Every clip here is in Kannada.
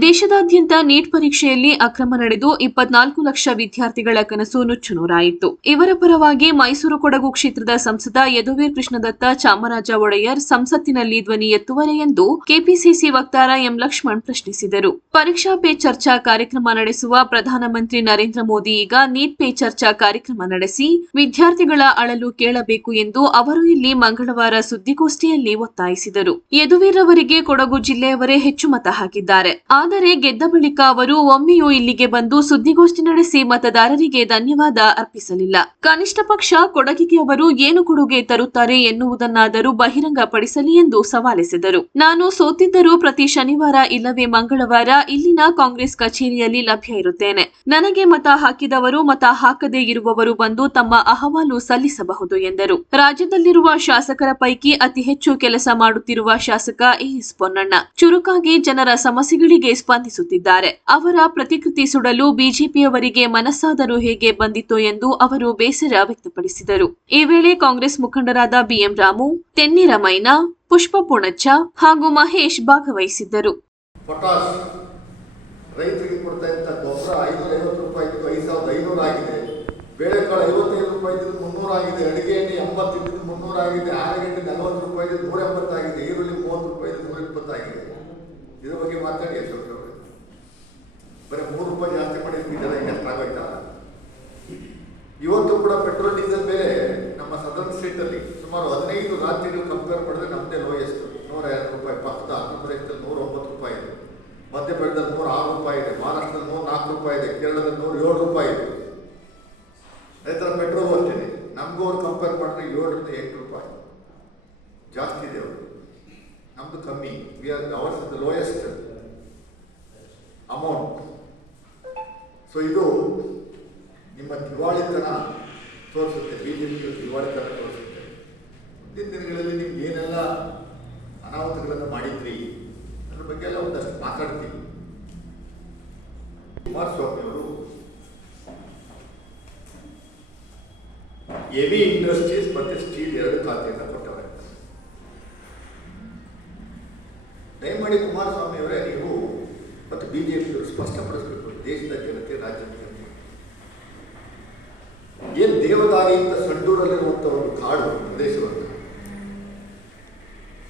ದೇಶದಾದ್ಯಂತ ನೀಟ್ ಪರೀಕ್ಷೆಯಲ್ಲಿ ಅಕ್ರಮ ನಡೆದು ಇಪ್ಪತ್ನಾಲ್ಕು ಲಕ್ಷ ವಿದ್ಯಾರ್ಥಿಗಳ ಕನಸು ನುಚ್ಚುನೂರಾಯಿತು. ಇವರ ಪರವಾಗಿ ಮೈಸೂರು ಕೊಡಗು ಕ್ಷೇತ್ರದ ಸಂಸದ ಯದುವೀರ್ ಕೃಷ್ಣದತ್ತ ಚಾಮರಾಜ ಒಡೆಯರ್ ಸಂಸತ್ತಿನಲ್ಲಿ ಧ್ವನಿ ಎತ್ತುವರೆ ಎಂದು ಕೆಪಿಸಿಸಿ ವಕ್ತಾರ ಎಂ ಲಕ್ಷ್ಮಣ್ ಪ್ರಶ್ನಿಸಿದರು. ಪರೀಕ್ಷಾ ಪೇ ಚರ್ಚಾ ಕಾರ್ಯಕ್ರಮ ನಡೆಸುವ ಪ್ರಧಾನಮಂತ್ರಿ ನರೇಂದ್ರ ಮೋದಿ ಈಗ ನೀಟ್ ಪೇ ಚರ್ಚಾ ಕಾರ್ಯಕ್ರಮ ನಡೆಸಿ ವಿದ್ಯಾರ್ಥಿಗಳ ಅಳಲು ಕೇಳಬೇಕು ಎಂದು ಅವರು ಇಲ್ಲಿ ಮಂಗಳವಾರ ಸುದ್ದಿಗೋಷ್ಠಿಯಲ್ಲಿ ಒತ್ತಾಯಿಸಿದರು. ಯದುವೀರ್ ಅವರಿಗೆ ಕೊಡಗು ಜಿಲ್ಲೆಯವರೇ ಹೆಚ್ಚು ಮತ ಹಾಕಿದ್ದಾರೆ. ಆದರೆ ಗೆದ್ದ ಬಳಿಕ ಅವರು ಒಮ್ಮೆಯೂ ಇಲ್ಲಿಗೆ ಬಂದು ಸುದ್ದಿಗೋಷ್ಠಿ ನಡೆಸಿ ಮತದಾರರಿಗೆ ಧನ್ಯವಾದ ಅರ್ಪಿಸಲಿಲ್ಲ. ಕನಿಷ್ಠ ಪಕ್ಷ ಕೊಡಗಿಗೆ ಅವರು ಏನು ಕೊಡುಗೆ ತರುತ್ತಾರೆ ಎನ್ನುವುದನ್ನಾದರೂ ಬಹಿರಂಗಪಡಿಸಲಿ ಎಂದು ಸವಾಲೆಸೆದರು. ನಾನು ಸೋತಿದ್ದರೂ ಪ್ರತಿ ಶನಿವಾರ ಇಲ್ಲವೇ ಮಂಗಳವಾರ ಇಲ್ಲಿನ ಕಾಂಗ್ರೆಸ್ ಕಚೇರಿಯಲ್ಲಿ ಲಭ್ಯ ಇರುತ್ತೇನೆ. ನನಗೆ ಮತ ಹಾಕಿದವರು ಮತ ಹಾಕದೇ ಇರುವವರು ಬಂದು ತಮ್ಮ ಅಹವಾಲು ಸಲ್ಲಿಸಬಹುದು ಎಂದರು. ರಾಜ್ಯದಲ್ಲಿರುವ ಶಾಸಕರ ಪೈಕಿ ಅತಿ ಹೆಚ್ಚು ಕೆಲಸ ಮಾಡುತ್ತಿರುವ ಶಾಸಕ ಎಎಸ್ ಪೊನ್ನಣ್ಣ. ಚುರುಕಾಗಿ ಜನರ ಸಮಸ್ಯೆಗಳಿಗೆ ಸ್ಪಂದಿಸುತ್ತಿದ್ದಾರೆ. ಅವರ ಪ್ರತಿಕೃತಿ ಸುಡಲು ಬಿಜೆಪಿಯವರಿಗೆ ಮನಸ್ಸಾದರೂ ಹೇಗೆ ಬಂದಿತ್ತು ಎಂದು ಅವರು ಬೇಸರ ವ್ಯಕ್ತಪಡಿಸಿದರು. ಈ ವೇಳೆ ಕಾಂಗ್ರೆಸ್ ಮುಖಂಡರಾದ ಬಿಎಂ ರಾಮು ತೆನ್ನಿರ ಮೈನಾ ಪುಷ್ಪ ಪುಣಚ್ಚ ಹಾಗೂ ಮಹೇಶ್ ಭಾಗವಹಿಸಿದ್ದರು. ಆಗಿದೆ. ಆಲೂಗೆಡ್ಡೆ ನಲವತ್ತು ರೂಪಾಯಿ ನೂರ ಎಂಬತ್ತಾಗಿದೆ. ಈರುಳ್ಳಿ ಮೂವತ್ತು ರೂಪಾಯಿ ನೂರ ಇಪ್ಪತ್ತಾಗಿದೆ. ಇದ್ರ ಬಗ್ಗೆ ಮಾತಾಡಿ ಸ್ವಲ್ಪ ಬರೀ ಮೂರು ರೂಪಾಯಿ ಜಾಸ್ತಿ ಮಾಡಿದ್ರೆ ಇದೆಲ್ಲ ಕಷ್ಟ ಆಗೋಯ್ತಾ ಇವತ್ತು ಕೂಡ ಪೆಟ್ರೋಲ್, ಡೀಸೆಲ್ ಬೆಲೆ ನಮ್ಮ ಸದರ್ನ್ ಸ್ಟೇಟಲ್ಲಿ ಸುಮಾರು ಹದಿನೈದು ರಾಜ್ಯಗಳು ಕಂಪೇರ್ ಮಾಡಿದ್ರೆ ನಮ್ಮದೇ ಲೋಯೆಸ್ಟ್ ನೂರ ಎರಡು ರೂಪಾಯಿ, ಪಕ್ಕದ ಆಂಧ್ರ ಪ್ರದೇಶದಲ್ಲಿ ನೂರ ಒಂಬತ್ತು ರೂಪಾಯಿ ಇದೆ. ಮಧ್ಯಪ್ರದೇಶದಲ್ಲಿ ನೂರ ಆರು ರೂಪಾಯಿ ಇದೆ. ಮಹಾರಾಷ್ಟ್ರದಲ್ಲಿ ನೂರ ನಾಲ್ಕು ರೂಪಾಯಿ ಇದೆ. ಕೇರಳದಲ್ಲಿ ನೂರ ಏಳು ರೂಪಾಯಿ ಇದೆ. ರೈತರ ಪೆಟ್ರೋಲ್ ಅಷ್ಟೇ. ನಮಗೂ ಅವ್ರು ಕಂಪೇರ್ ಮಾಡಿದ್ರೆ ಏಳರಿಂದ ಎಂಟು ರೂಪಾಯಿ. ನಮ್ಮದು ಕಮ್ಮಿ. We are ours the lowest amount so ಇದು ನಿಮ್ಮ ದಿವಾಳಿತನ ತೋರಿಸುತ್ತೆ. ಬಿ ಜೆ ಪಿ ದಿವಾಳಿತನ ತೋರಿಸುತ್ತೆ. ಮುಂದಿನ ದಿನಗಳಲ್ಲಿ ನೀವು ಏನೆಲ್ಲ ಅನಾಹುತಗಳನ್ನು ಮಾಡಿದ್ರಿ, ಅದ್ರ ಬಗ್ಗೆ ಎಲ್ಲ ಒಂದಷ್ಟು ಮಾತಾಡ್ತೀವಿ ಕುಮಾರಸ್ವಾಮಿಯವರು ಹೆವಿ ಇಂಡಸ್ಟ್ರೀಸ್ ಮತ್ತು ಸ್ಟೀಲ್ ಎರಡು ಖಾತೆಯನ್ನು ದಯಮಾಡಿ ಕುಮಾರಸ್ವಾಮಿ ಅವರೇ, ನೀವು ಮತ್ತು ಬಿ ಜೆ ಪಿಯವರು ಸ್ಪಷ್ಟಪಡಿಸಬೇಕು. ದೇಶದ ಜನತೆ, ರಾಜ್ಯದ ಜನತೆ. ಏನು ದೇವದಾರಿಯಿಂದ ಸಂಡೂರಲ್ಲಿರುವಂಥ ಒಂದು ಕಾಡು ಪ್ರದೇಶವನ್ನು,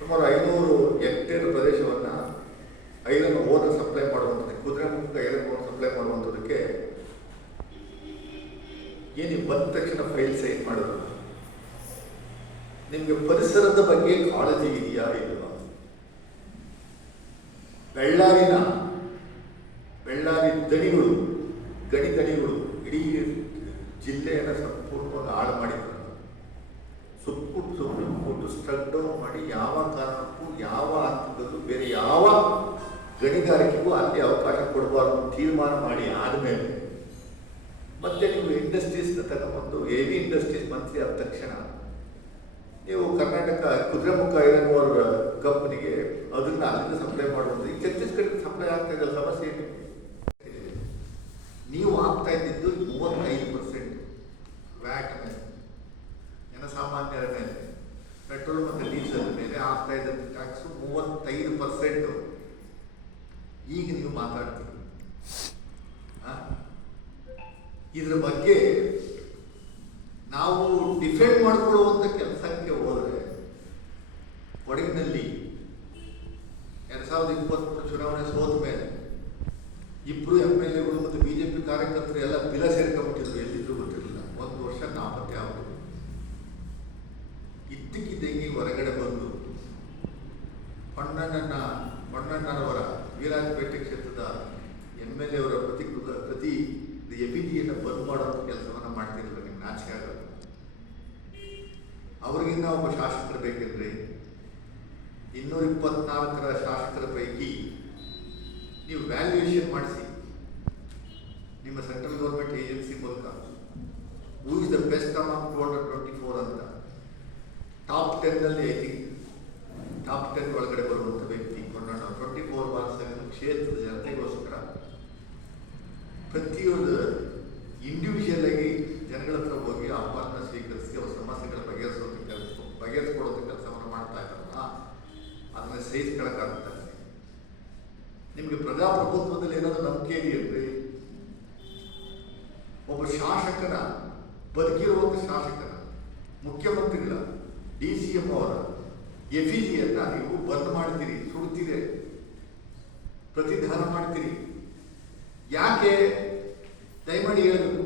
ಸುಮಾರು ಐನೂರು ಹೆಕ್ಟೇರ್ ಪ್ರದೇಶವನ್ನು ಐರನ್ ಓನ ಸಪ್ಲೈ ಮಾಡುವಂಥದ್ದು, ಕುದುರೆ ಮುಖ ಐರನ್ ಓನ್ ಸಪ್ಲೈ ಮಾಡುವಂಥದ್ದಕ್ಕೆ ಏನು ಬಂದ ತಕ್ಷಣ ಫೈಲ್ ಸೈನ್ ಮಾಡೋದು? ನಿಮಗೆ ಪರಿಸರದ ಬಗ್ಗೆ ಕಾಳಜಿ ಇದೆಯಾ ಇಲ್ವಾ? ಬೆಳ್ಳಾರಿನ ಬೆಳ್ಳಾರಿ ದಣಿಗಳು ಗಣಿ ದಣಿಗಳು ಇಡೀ ಜಿಲ್ಲೆಯನ್ನು ಸಂಪೂರ್ಣವಾಗಿ ಹಾಳು ಮಾಡಿದ್ರು ಸುಪ್ರೀಂ ಸುಪ್ರೀಂ ಕೋರ್ಟ್ ಮಾಡಿ ಯಾವ ಕಾರಣಕ್ಕೂ, ಯಾವ ಹಂತದಲ್ಲೂ ಬೇರೆ ಯಾವ ಗಣಿಗಾರಿಕೆಗೂ ಅಲ್ಲಿ ಅವಕಾಶ ಕೊಡಬಾರ್ದು ತೀರ್ಮಾನ ಮಾಡಿ ಆದಮೇಲೆ ಮತ್ತೆ ನೀವು ಇಂಡಸ್ಟ್ರೀಸ್ನ ತಗೊಂಡು ಹೆವಿ ಇಂಡಸ್ಟ್ರೀಸ್ ಮಂತ್ರಿ ಆದ ತಕ್ಷಣ ನೀವು ಕರ್ನಾಟಕ ಕುದುರೆಮುಖ ಐರನ್ ಓರ್ ಕಂಪ್ನಿಗೆ ಅದನ್ನ ಅಲ್ಲಿಂದ ಸಪ್ಲೈ ಮಾಡುವಂತ ಈ ಛತ್ತೀಸ್ಗಢಕ್ಕೆ ಸಪ್ಲೈ ಆಗ್ತಾ ಇದ್ದ ಸಮಸ್ಯೆ ಏನು ನೀವು ಆಗ್ತಾ ಇದ್ದಿದ್ದು ಮೂವತ್ತೈದು ಪರ್ಸೆಂಟ್ ವ್ಯಾಟ್ ಮೇಲೆ, ಜನಸಾಮಾನ್ಯರ ಮೇಲೆ, ಪೆಟ್ರೋಲ್ ಮತ್ತು ಡೀಸೆಲ್ ಮೇಲೆ ಆಗ್ತಾ ಇದ್ದಂಥ ಟ್ಯಾಕ್ಸ್ ಮೂವತ್ತೈದು ಪರ್ಸೆಂಟು ಈಗ ನೀವು ಮಾತಾಡ್ತೀವಿ ಆ? ಇದ್ರ ಬಗ್ಗೆ ನಾವು ಡಿಫೆಂಡ್ ಮಾಡ್ಕೊಳ್ಳುವಂಥ ಕೆಲಸಕ್ಕೆ ಹೋದರೆ, ಕೊಡಗಿನಲ್ಲಿ ಎರಡು ಸಾವಿರದ ಇಪ್ಪತ್ತರ ಚುನಾವಣೆ ಸೋತ ಮೇಲೆ ಇಬ್ಬರು ಎಂ ಎಲ್ ಎಗಳು ಮತ್ತು ಬಿ ಜೆ ಪಿ ಕಾರ್ಯಕರ್ತರು ಎಲ್ಲ ಬಿಲ ಸೇರ್ಕೊಂಡ್ಬಿಟ್ಟಿದ್ರು. ಎಲ್ಲಿದ್ರು ಗೊತ್ತಿರಲಿಲ್ಲ. ಒಂದು ವರ್ಷ ನಾಪತ್ತೆ ಆಗೋದು ಇದ್ದಕ್ಕಿದ್ದಂಗೆ ಹೊರಗಡೆ ಬಂದು ಹೊಣ್ಣಣ್ಣ ಹೊಣ್ಣಣ್ಣನವರ ವೀರಾಜಪೇಟೆ ಕ್ಷೇತ್ರದ ಎಂ ಎಲ್ ಎ ಅವರ ಪ್ರತಿ ಪ್ರತಿ ಎಬಿಟಿಯನ್ನು ಬಂದ್ ಮಾಡೋ ಕೆಲಸವನ್ನು ಮಾಡ್ತಿರಲಿಲ್ಲ ನಿಮ್ಗೆ ನಾಚಿಕೆ ಆಗೋದು. ಅವ್ರಿಗಿನ್ನ ಒಬ್ಬ ಶಾಸಕರು ಬೇಕಿದ್ರೆ ಇನ್ನೂರ ಇಪ್ಪತ್ನಾಲ್ಕರ ಶಾಸಕರ ಪೈಕಿ ನೀವು ವ್ಯಾಲ್ಯೂಯೇಷನ್ ಮಾಡಿಸಿ. ನಿಮ್ಮ ಸೆಂಟ್ರಲ್ ಗೌರ್ಮೆಂಟ್ ಏಜೆನ್ಸಿ ಮೂಲಕ. Who is the best among two hundred twenty four ಅಂತ ಟಾಪ್ ಟೆನ್ನಲ್ಲಿ ಐ ಥಿಂಕ್ ಟಾಪ್ ಟೆನ್ ಒಳಗಡೆ ಬರುವಂಥ ವ್ಯಕ್ತಿ ಕೊಂಡಣ್ಣ. ಟ್ವೆಂಟಿ ಫೋರ್ ಮಾರ್ಕ್ಸ್ ಕ್ಷೇತ್ರದ ಜನತೆಗೋಸ್ಕರ ಪ್ರತಿಯೊಂದು ಇಂಡಿವಿಜುವಲ್ ಸಹಿಸ್ಕೊಳಕ್ಕಾಗ್ತಾ ನಿಮಗೆ ಪ್ರಜಾಪ್ರಭುತ್ವದಲ್ಲಿ ಏನಾದರೂ ನಂಬಿಕೆ ಇದೆಯಲ್ರಿ ಒಬ್ಬ ಶಾಸಕನ ಬದುಕಿರುವಂಥ ಶಾಸಕನ, ಮುಖ್ಯಮಂತ್ರಿಗಳ, ಡಿ ಸಿ ಎಂ ಅವರ ಎಫಿಜಿಯನ್ನ ನೀವು ಬಂದ್ ಮಾಡ್ತೀರಿ, ಸುಡ್ತೀರಿ ಪ್ರತಿಧಾನ ಮಾಡ್ತೀರಿ. ಯಾಕೆ? ದಯಮಾಡಿ ಹೇಳಬೇಕು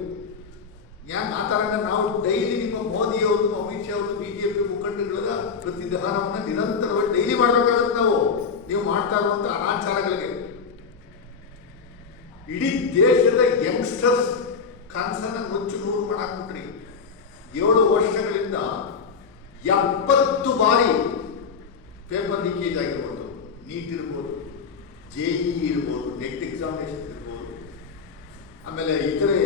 ಯಾಕೆ ಆ ಥರ ನಾವು ಡೈಲಿ ನಿಮ್ಮ ಮೋದಿಯವರು, ಅಮಿತ್ ಶಾ ಅವರು, ಬಿ ಜೆ ಮುಖಂಡಗಳ ಪ್ರತಿಧಾನವನ್ನು ನಾವು ಇರುವಂಥ ಅನಾಚಾರಗಳಿಗೆ. ಇಡೀ ದೇಶದ ಯಂಗ್ಸ್ಟರ್ಸ್ ಕನಸನ್ನು ಮುಚ್ಚು ನೂರು ಮಾಡಾಕ್ಬಿಟ್ರಿ ಏಳು ವರ್ಷಗಳಿಂದ ಎಪ್ಪತ್ತು ಬಾರಿ ಪೇಪರ್ ಲೀಕೇಜ್ ಆಗಿರ್ಬೋದು ನೀಟ್ ಇರ್ಬೋದು ಜೆ ಇ ಇರ್ಬೋದು ನೆಟ್ ಎಕ್ಸಾಮಿನೇಷನ್ ಇರ್ಬೋದು, ಆಮೇಲೆ ಇತರೆ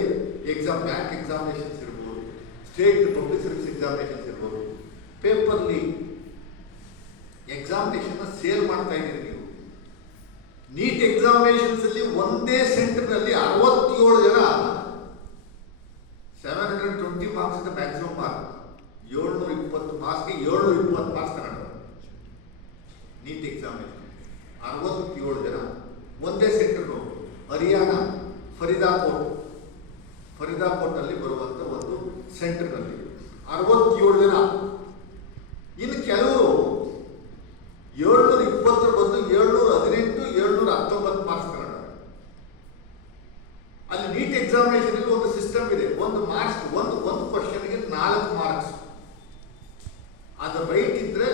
ಎಕ್ಸಾಮ್ ಬ್ಯಾಂಕ್ ಎಕ್ಸಾಮಿನೇಷನ್ಸ್ ಇರ್ಬೋದು ಸ್ಟೇಟ್ ಪಬ್ಲಿಕ್ ಸರ್ವಿಸ್ ಎಕ್ಸಾಮಿನೇಷನ್ಸ್ ಇರ್ಬೋದು ಪೇಪರ್ಲಿ ಎಕ್ಸಾಮಿನೇಷನ್ನ ಸೇಲ್ ಮಾಡ್ತಾ ಇದ್ದೀರಿ ನೀವು. ನೀಟ್ ಎಕ್ಸಾಮಿನೇಷನ್ಸ್ ಅಲ್ಲಿ ಒಂದೇ ಸೆಂಟರ್ನಲ್ಲಿ ಅರವತ್ತೇಳು ಜನ ಸೆವೆನ್ ಹಂಡ್ರೆಡ್ ಟ್ವೆಂಟಿ ಮಾರ್ಕ್ಸ್ ಅಂತ ಮ್ಯಾಕ್ಸಿಮಮ್ ಮಾರ್ಕ್ ಏಳ್ನೂರ ಇಪ್ಪತ್ತು ಮಾರ್ಕ್ಸ್ಗೆ ಏಳ್ನೂರ ಇಪ್ಪತ್ತು ಮಾರ್ಕ್ಸ್ ತಗೊಂಡು. ನೀಟ್ ಎಕ್ಸಾಮಿನೇಷನ್ ಅರವತ್ತೇಳು ಜನ. ಒಂದೇ ಸೆಂಟರ್ ಹರಿಯಾಣ ಫರೀದಾಕೋಟ್ ಫರೀದಾಕೋಟ್ನಲ್ಲಿ ಬರುವಂಥ ಒಂದು ಸೆಂಟರ್ನಲ್ಲಿ. ಅರವತ್ತೇಳು ಜನ. ನಾಲ್ಕು ಮಾರ್ಕ್ಸ್ ಅದು ಬೈಟ್ ಇದ್ರೆ